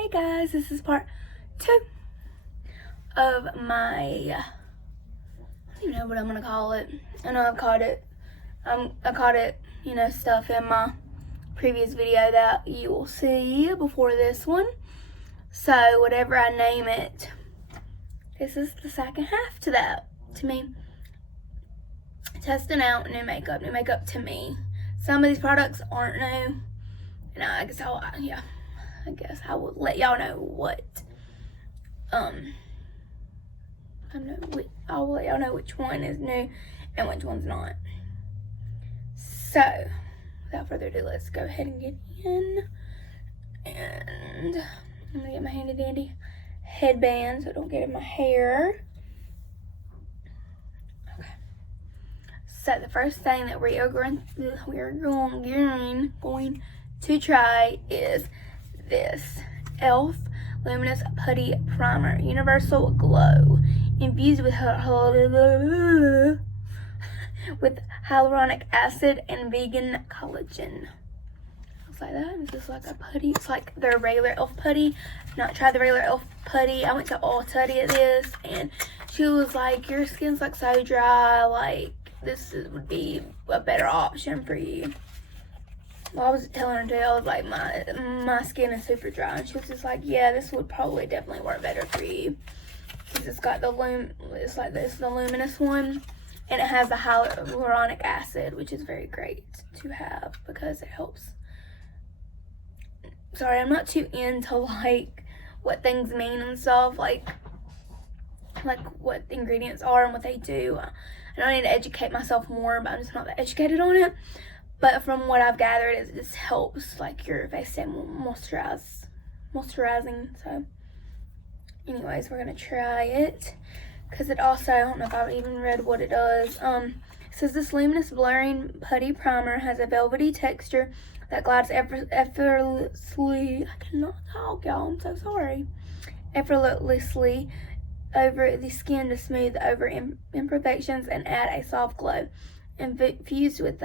Hey guys, this is part 2 of my, I don't even know what I'm gonna call it. I know I caught it, stuff in my previous video that you will see before this one. So whatever I name it, this is the second half to that, to me. Testing out new makeup to me. Some of these products aren't new, and I guess I will let y'all know what, I will let y'all know which one is new and which one's not. So, without further ado, let's go ahead and get in. And I'm gonna get my handy dandy headband so I don't get in my hair. Okay. So the first thing that we are going to try is this e.l.f. Luminous Putty Primer, Universal Glow, infused with hyaluronic acid and vegan collagen. Looks like that. It's just like a putty. It's like their regular e.l.f. putty. I've not tried the regular e.l.f. putty. I went to Ulta to get this, and she was like, "Your skin's like so dry. Like would be a better option for you." Well, I was telling her today, I was like, my skin is super dry, and she was just like, yeah, this would probably definitely work better for you. Because it's got the the luminous one, and it has the hyaluronic acid, which is very great to have because it helps. Sorry, I'm not too into like what things mean and stuff, like what the ingredients are and what they do. I don't need to educate myself more, but I'm just not that educated on it. But from what I've gathered, it just helps like your face stay moisturizing. So anyways, we're gonna try it because it also, I don't know if I've even read what it does. It says this luminous blurring putty primer has a velvety texture that glides effortlessly. I cannot talk, y'all. I'm so sorry. Effortlessly over the skin to smooth over imperfections and add a soft glow. Infused with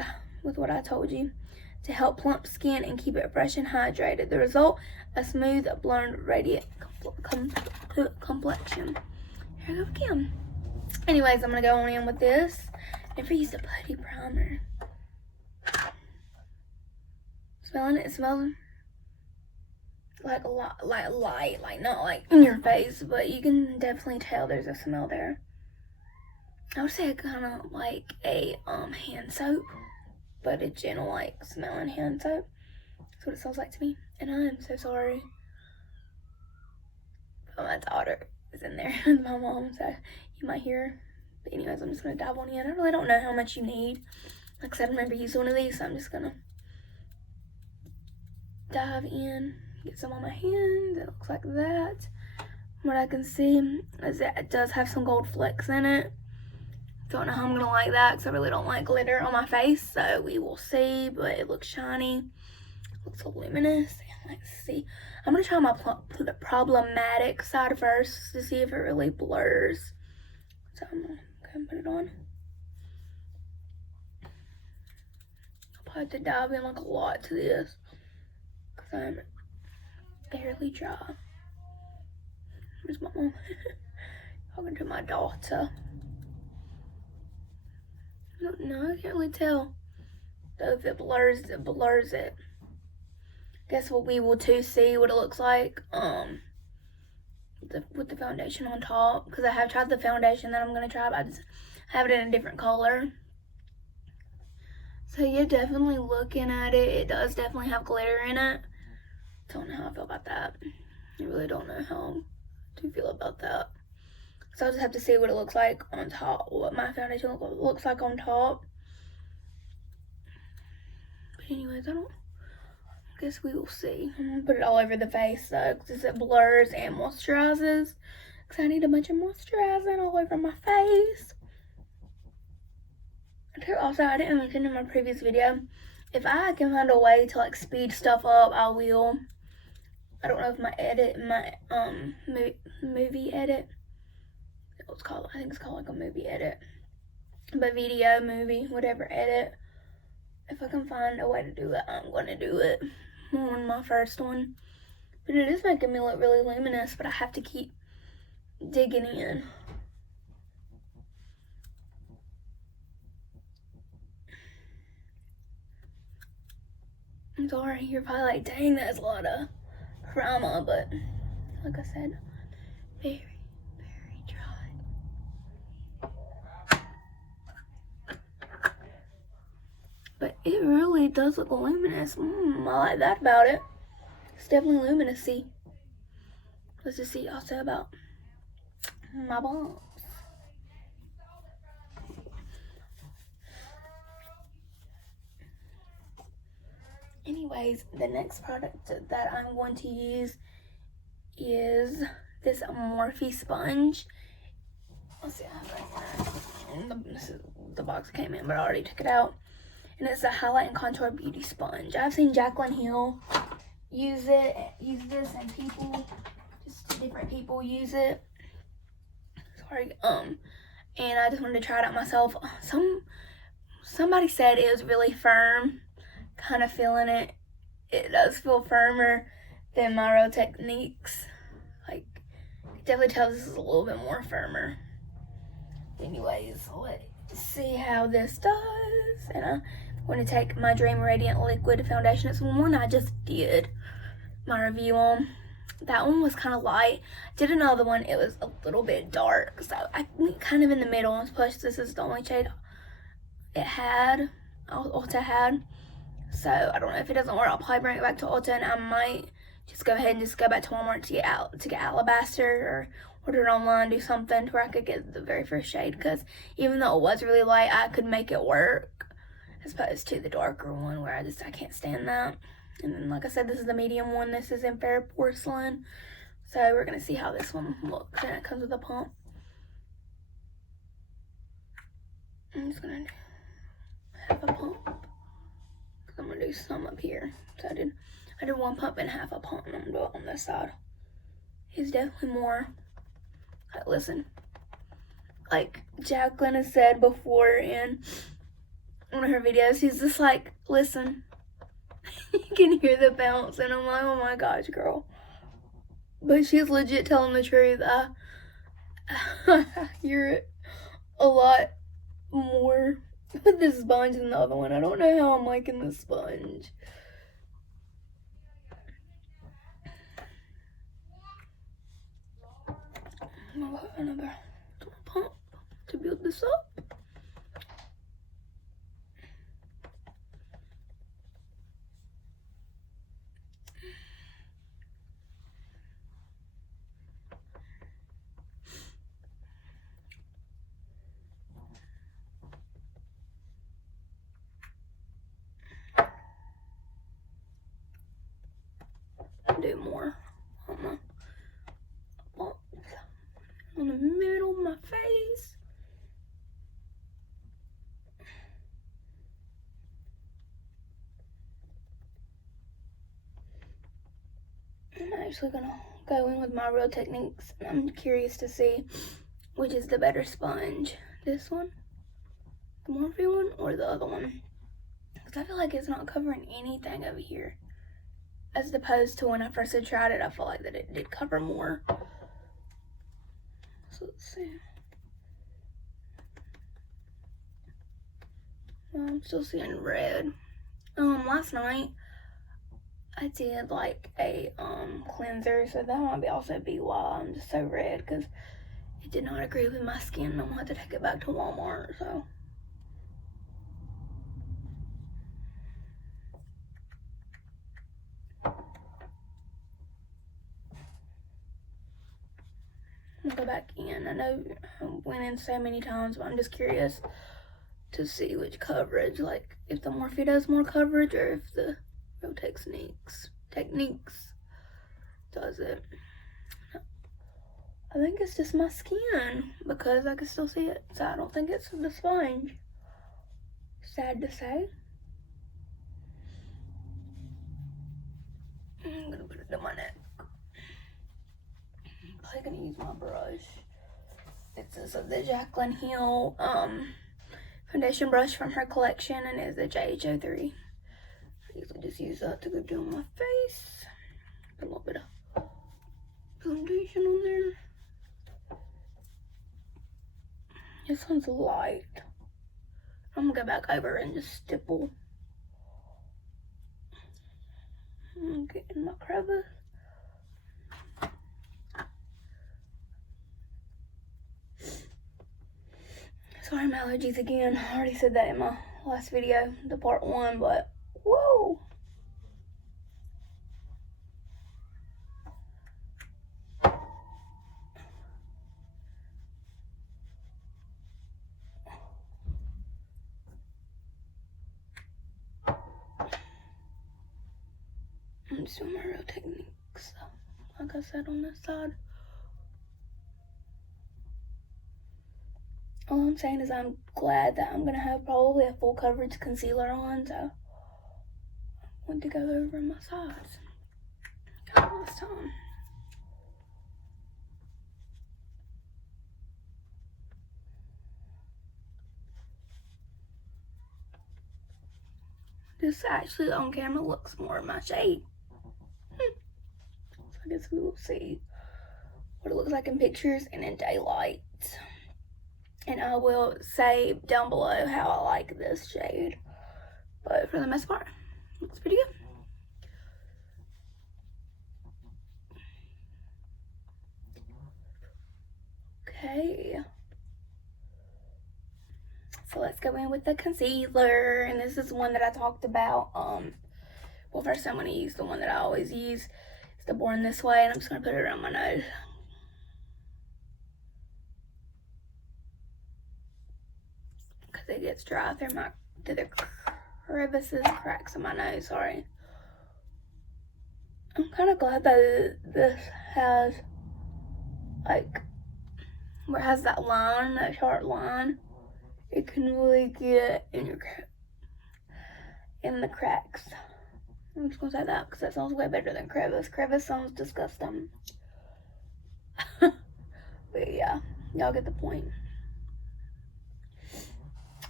what I told you, to help plump skin and keep it fresh and hydrated. The result, a smooth, blonde, radiant complexion. Here we go again. Anyways, I'm gonna go on in with this. Never used a putty primer. Smelling it, it smells like a lot, like light, like not like in your face, but you can definitely tell there's a smell there. I would say kind of like a hand soap, but a gentle, like, smelling hand soap. That's what it smells like to me. And I am so sorry. But my daughter is in there with my mom, so you might hear her. But anyways, I'm just going to dive on in. I really don't know how much you need. Like I said, I've never used one of these, so I'm just going to dive in, get some on my hands. It looks like that. What I can see is that it does have some gold flecks in it. Don't know how I'm gonna like that because I really don't like glitter on my face, so we will see. But it looks shiny, looks luminous. Let's see. I'm gonna try my the problematic side first to see if it really blurs. So I'm gonna go and put it on. I'll probably have to dive in like a lot to this because I'm barely dry. Where's my mom? Talking to my daughter. I don't know, I can't really tell. Though if it blurs it. Guess what we will too see what it looks like with the foundation on top. Because I have tried the foundation that I'm going to try, but I just have it in a different color. So yeah, definitely looking at it, it does definitely have glitter in it. Don't know how I feel about that. I really don't know how to feel about that. So I'll just have to see what it looks like on top, what my foundation looks like on top. But anyways, I guess we will see. I'm gonna put it all over the face though, because it blurs and moisturizes. Because I need a bunch of moisturizing all over my face. Also, I didn't mention in my previous video, if I can find a way to like speed stuff up, I will. I don't know if my movie edit, it's called, I think it's called like a movie edit, but video, movie, whatever edit, if I can find a way to do it, I'm going to do it on my first one. But it is making me look really luminous, but I have to keep digging in. I'm sorry, you're probably like, dang, that's a lot of drama, but like I said, very, very dry. But it really does look luminous. I like that about it. It's definitely luminous-y. Let's just see also about my bumps. Anyways, the next product that I'm going to use is this Morphe sponge. Let's see, this is the box came in, but I already took it out. And it's a highlight and contour beauty sponge. I've seen Jaclyn Hill use this, and just different people use it. Sorry, and I just wanted to try it out myself. Somebody said it was really firm. Kind of feeling it. It does feel firmer than my Real Techniques. Like, it definitely tells this is a little bit more firmer. Anyways, let's see how this does. And I'm going to take my Dream Radiant Liquid Foundation. It's one I just did my review on. That one was kind of light. Did another one. It was a little bit dark. So I went kind of in the middle. Plus, this is the only shade Ulta had. So I don't know if it doesn't work. I'll probably bring it back to Ulta, and I might just go ahead and just go back to Walmart to get Alabaster, or order it online, do something to where I could get the very first shade. Because even though it was really light, I could make it work, as opposed to the darker one where I can't stand that. And then, like I said, this is the medium one. This is in Fair Porcelain. So we're gonna see how this one looks, and it comes with a pump. I'm just gonna have a pump. I'm gonna do some up here. So I did one pump and half a pump, and I'm gonna do it on this side. He's definitely more, like, listen, like Jaclyn has said before in one of her videos, he's just like, listen, you can hear the bounce, and I'm like, oh my gosh, girl. But she's legit telling the truth. I hear it a lot more with this sponge than the other one. I don't know how I'm liking this sponge. I'll have another pump to build this up. Do more on the middle of my face. I'm actually gonna go in with my Real Techniques, and I'm curious to see which is the better sponge. This one, the Morphe one, or the other one? Because I feel like it's not covering anything over here. As opposed to when I first had tried it, I felt like that it did cover more. So let's see. I'm still seeing red. Last night I did like a cleanser, so that might also be why I'm just so red, because it did not agree with my skin. I'm gonna have to take it back to Walmart. So I'll go back in. I know I went in so many times, but I'm just curious to see which coverage, like if the Morphe does more coverage, or if the Real Techniques does it. I think it's just my skin, because I can still see it, so I don't think it's the sponge. Sad to say. I'm gonna put it in my neck. I'm probably gonna use my brush. It's the Jaclyn Hill foundation brush from her collection, and it's a JH03. I usually just use that to go down my face. A little bit of foundation on there. This one's light. I'm gonna go back over and just stipple. I'm getting my crevice. Sorry, my allergies again. I already said that in my last video, the part 1, but whoa. I'm just doing my real techniques, like I said on this side. All I'm saying is I'm glad that I'm going to have probably a full coverage concealer on, so I want to go over my sides. Got all this time. This actually on camera looks more of my shade. So I guess we will see what it looks like in pictures and in daylight. And I will say down below how I like this shade. But for the most part, it looks pretty good. Okay. So let's go in with the concealer. And this is one that I talked about. Well, first I'm going to use the one that I always use. It's the Born This Way. And I'm just going to put it around my nose. It gets dry through the crevices, cracks in my nose, sorry. I'm kind of glad that this has, like, where it has that line, that sharp line. It can really get in the cracks. I'm just gonna say that because that sounds way better than crevice. Crevice sounds disgusting. But yeah, y'all get the point.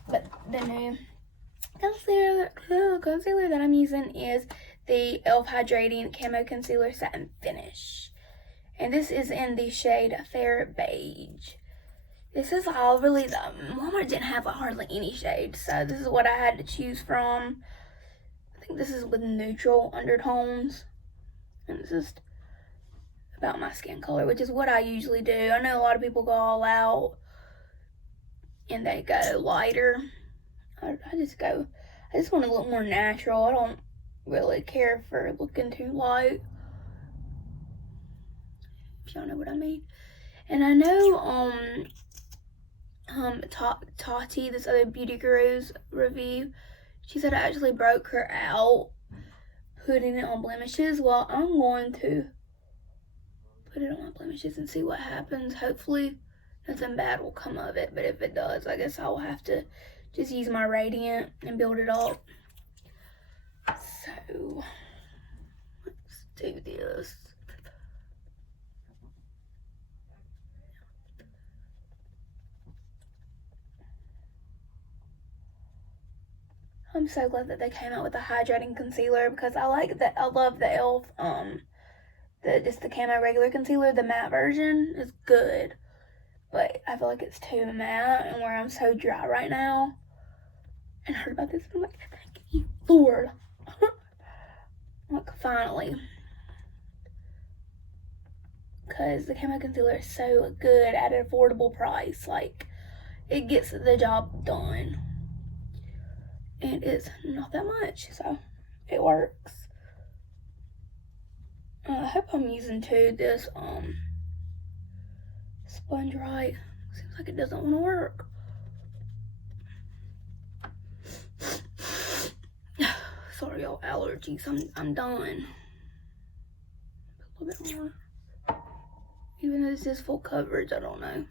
But the new concealer that I'm using is the e.l.f. Hydrating Camo Concealer Satin Finish. And this is in the shade Fair Beige. This is all really, Walmart didn't have hardly any shades, so this is what I had to choose from. I think this is with neutral undertones. And it's just about my skin color, which is what I usually do. I know a lot of people go all out and they go lighter. I just want to look more natural. I don't really care for looking too light, if y'all know what I mean. And I know Tati, this other beauty guru's review, she said it actually broke her out putting it on blemishes. Well, I'm going to put it on my blemishes and see what happens. Hopefully nothing bad will come of it, but if it does, I guess I'll have to just use my Radiant and build it up. So let's do this. I'm so glad that they came out with a hydrating concealer because I love the e.l.f. Just the camo regular concealer. The matte version is good, but I feel like it's too matte, and where I'm so dry right now, and I heard about this, and I'm like, thank you, Lord. Like, finally. Because the camo concealer is so good at an affordable price. Like, it gets the job done. And it's not that much, so it works. I hope I'm using this sponge right. Seems like it doesn't want to work. Sorry, y'all, allergies. I'm done. A little bit more. Even though this is full coverage, I don't know.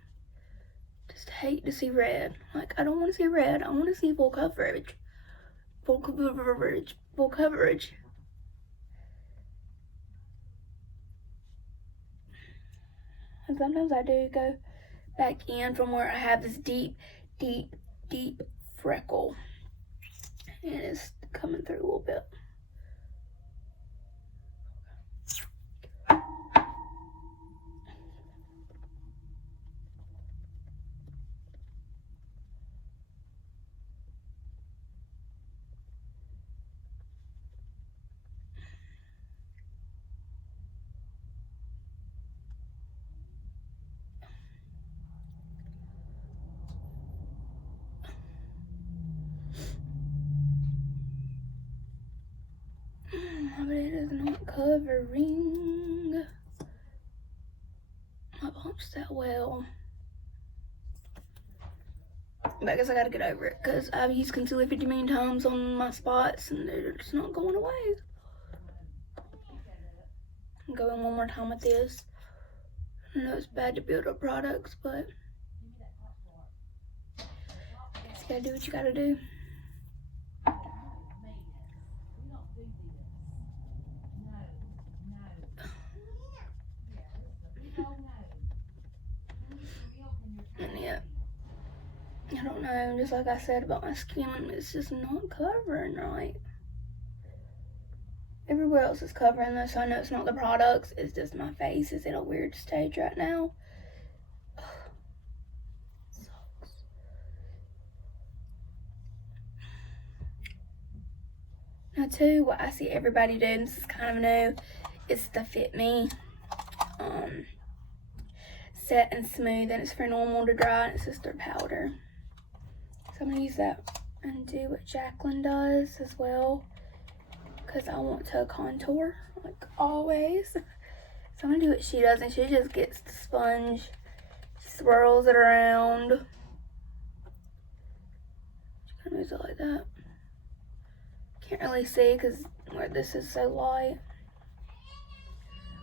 Just hate to see red. Like, I don't want to see red. I want to see full coverage. Full coverage. Full coverage. And sometimes I do go back in from where I have this deep, deep, deep freckle. And it's coming through a little bit. but it is not covering my bumps that well. But I guess I gotta get over it because I've used concealer 50 million times on my spots and they're just not going away. I'm going one more time with this. I know it's bad to build up products, but I guess you gotta do what you gotta do. And yeah, I don't know, just like I said about my skin, it's just not covering right. Everywhere else is covering though, so I know it's not the products, it's just my face is in a weird stage right now. Sucks. Now too, what I see everybody do, and this is kind of new, is the Fit Me Set and Smooth, and it's for normal to dry, and it's just their powder. So I'm gonna use that and do what Jacqueline does as well, because I want to contour like always. So I'm gonna do what she does, and she just gets the sponge, swirls it around. She kind of moves it like that. Can't really see because where this is so light.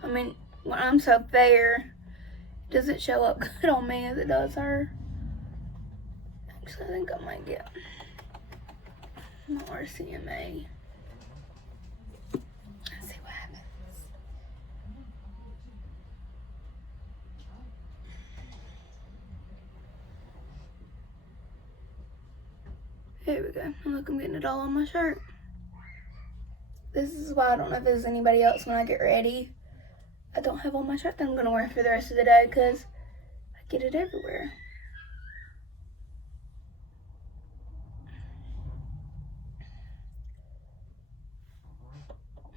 I mean, when I'm so fair, it doesn't show up good on me as it does her. Actually, I think I might get my RCMA. Let's see what happens. Here we go. And look, I'm getting it all on my shirt. This is why I don't know if there's anybody else when I get ready. I don't have on my shirt that I'm going to wear for the rest of the day because I get it everywhere.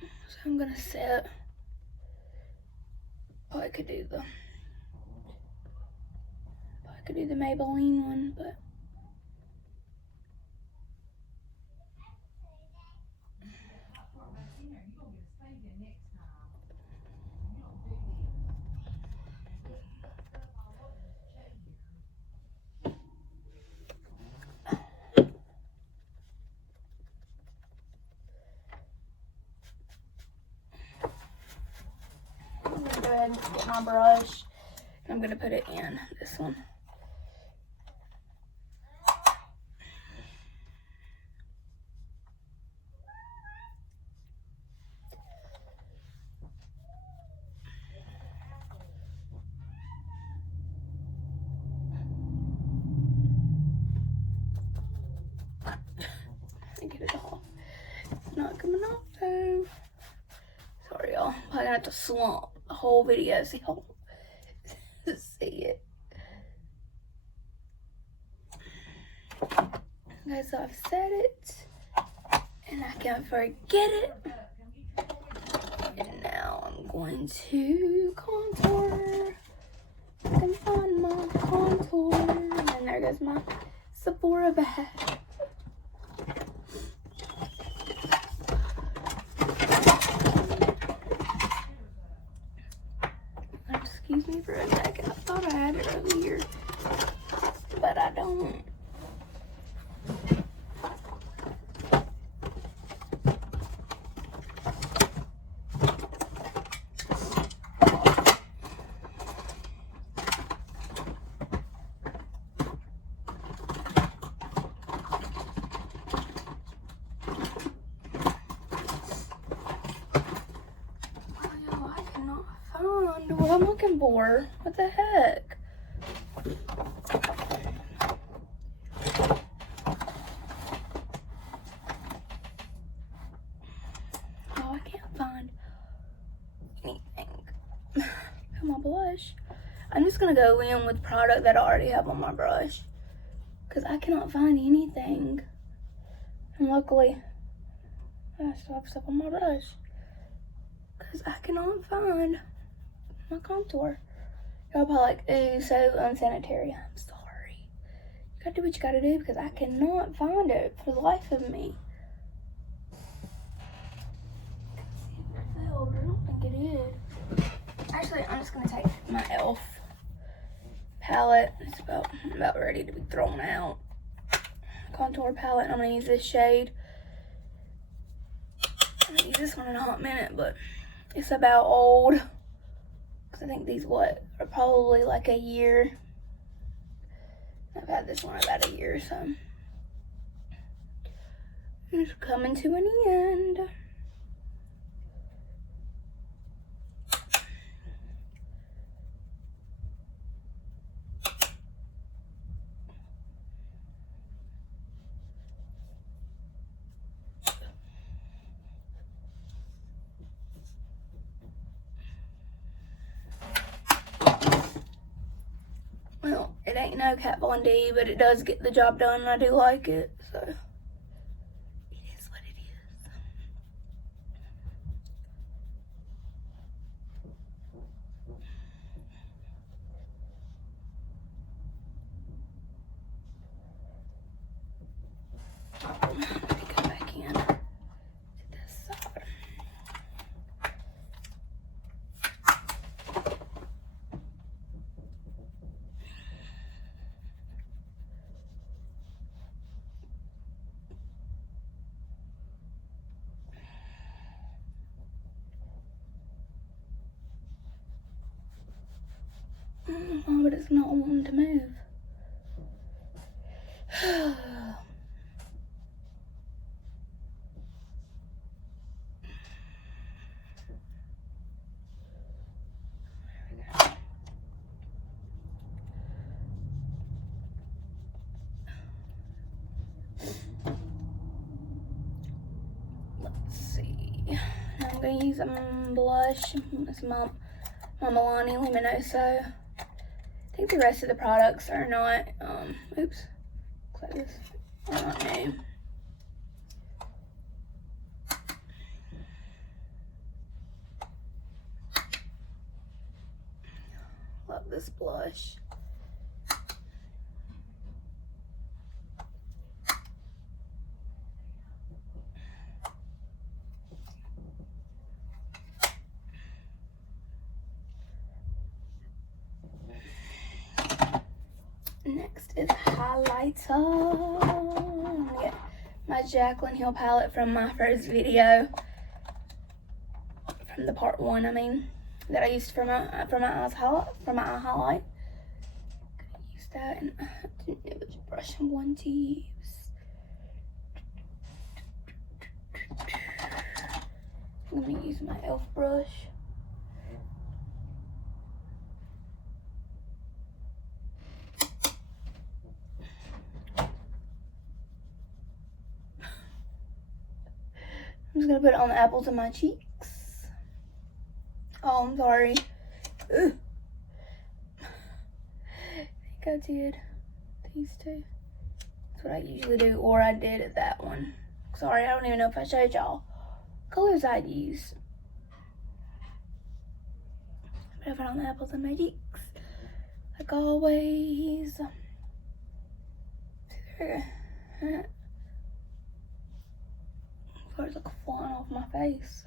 So I'm going to set. Oh, I could do the Maybelline one, but I'm going to go ahead and get my brush. I'm going to put it in this one. Get it off. It's not coming off though. Sorry y'all. I'm gonna have to slump the whole video so y'all see it. Okay, so I've set it and I can't forget it. And now I'm going to contour. I can find my contour. And then there goes my Sephora bag. Excuse me for a second. I thought I had it over here, but I don't. What I'm looking for. What the heck? Oh, I can't find anything. For my blush. I'm just gonna go in with product that I already have on my brush, because I cannot find anything. And luckily, I still have stuff on my brush, because I cannot find my contour. Y'all probably like, ooh, so unsanitary. I'm sorry. You gotta do what you gotta do because I cannot find it for the life of me. palette. It's about ready to be thrown out. Contour palette. I'm gonna use this shade. I'm gonna use this one in a hot minute, but it's about old. Cause I think these are probably like a year. I've had this one about a year, so it's coming to an end. Well, it ain't no Kat Von D, but it does get the job done, and I do like it, so it is what it is. Let me go back in to this side. Oh, but it's not wanting to move. Let's see. I'm gonna use some blush. It's my Milani Luminoso. I think the rest of the products are not, oops, looks like this, are not new. Love this blush. Next is highlighter. I'm gonna get my Jaclyn Hill palette from my first video, from the part 1, I mean, that I used for my eye highlight. I'm gonna use that, and I didn't know which brush I'm going to use. I'm gonna use my e.l.f. brush. I'm just gonna put it on the apples of my cheeks. Oh, I'm sorry. Ugh. I think I did these two. That's what I usually do, or I did at that one. Sorry, I don't even know if I showed y'all colors I'd use. Put it on the apples of my cheeks, like always. There we go. Colors like flying off my face.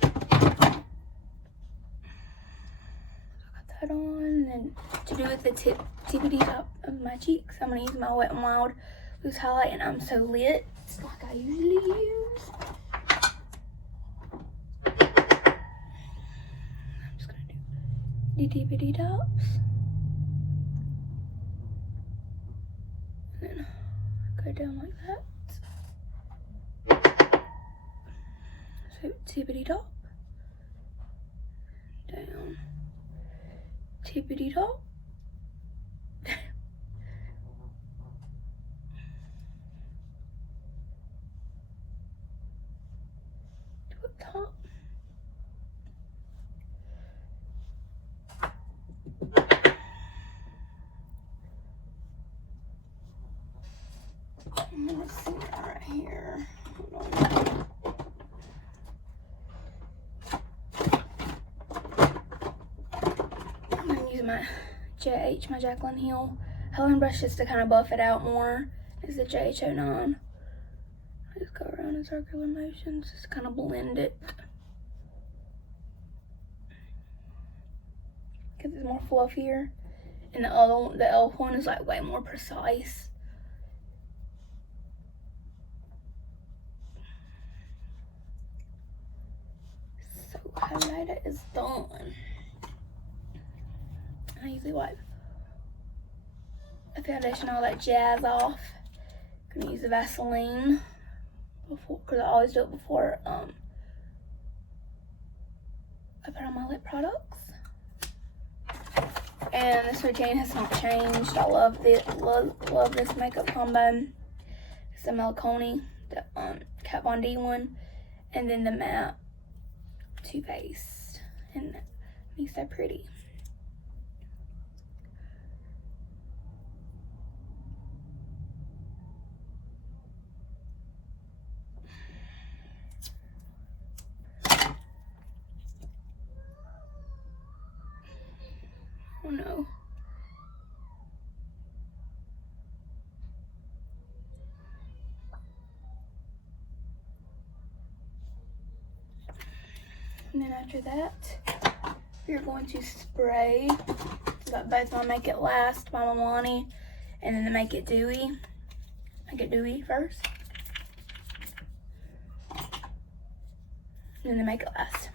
Got that on, and to do with the tippity top of my cheeks, I'm gonna use my Wet n Wild loose highlight, and I'm so lit, like I usually use. The tippity tops, and then go down like that. So tippity top, down, tippity top, to up top. Let's see right here. Hold on. I'm gonna use my my Jaclyn Hill Helen brush just to kind of buff it out more is the JH09. I just go around in circular motions, just kind of blend it. Because it's more fluffier. And the other one, the e.l.f. one, is like way more precise. So highlighter is done. I usually wipe the foundation, all that jazz off. I'm gonna use the Vaseline before, because I always do it before I put on my lip products. And this routine has not changed. I love this makeup combo. It's the Melancholy, the Kat Von D one, and then the matte Too Faced, and it makes so pretty. Oh no. And then after that, we're going to spray. Got both my Make It Last by Milani and then the Make It Dewy. Make It Dewy first. And then the Make It Last.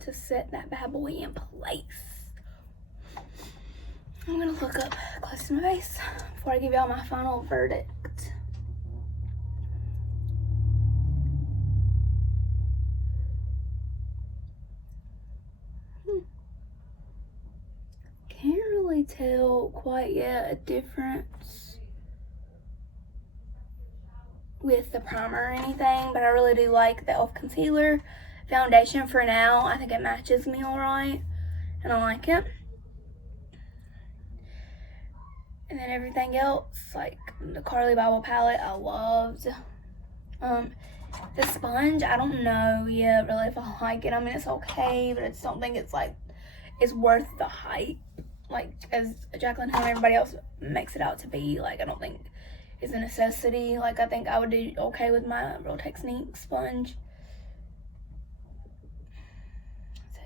To set that bad boy in place. I'm gonna look up close to my face before I give y'all my final verdict. Can't really tell quite yet a difference with the primer or anything, but I really do like the e.l.f. concealer. Foundation for now, I think it matches me alright, and I like it. And then everything else, like the Carly Bible palette, I loved. The sponge, I don't know yet really if I like it. I mean, it's okay, but I just don't think it's like, it's worth the hype. Like, as Jaclyn Hill and everybody else makes it out to be. Like, I don't think it's a necessity. Like, I think I would do okay with my Real Technique sponge.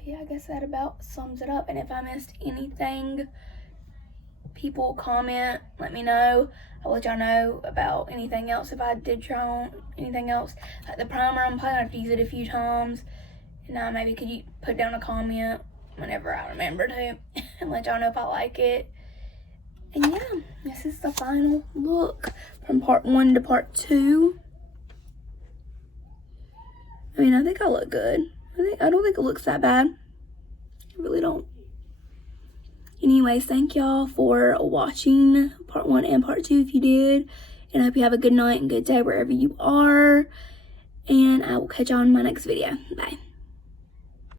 Yeah, I guess that about sums it up. And if I missed anything, people comment, let me know. I'll let y'all know about anything else if I did try on anything else. Like the primer, I'm probably gonna have to use it a few times. And maybe could you put down a comment whenever I remember to and let y'all know if I like it. And yeah, this is the final look from part 1 to part 2. I mean, I think I look good. I don't think it looks that bad. I really don't. Anyways, thank y'all for watching part 1 and part 2 if you did. And I hope you have a good night and good day wherever you are. And I will catch y'all in my next video. Bye.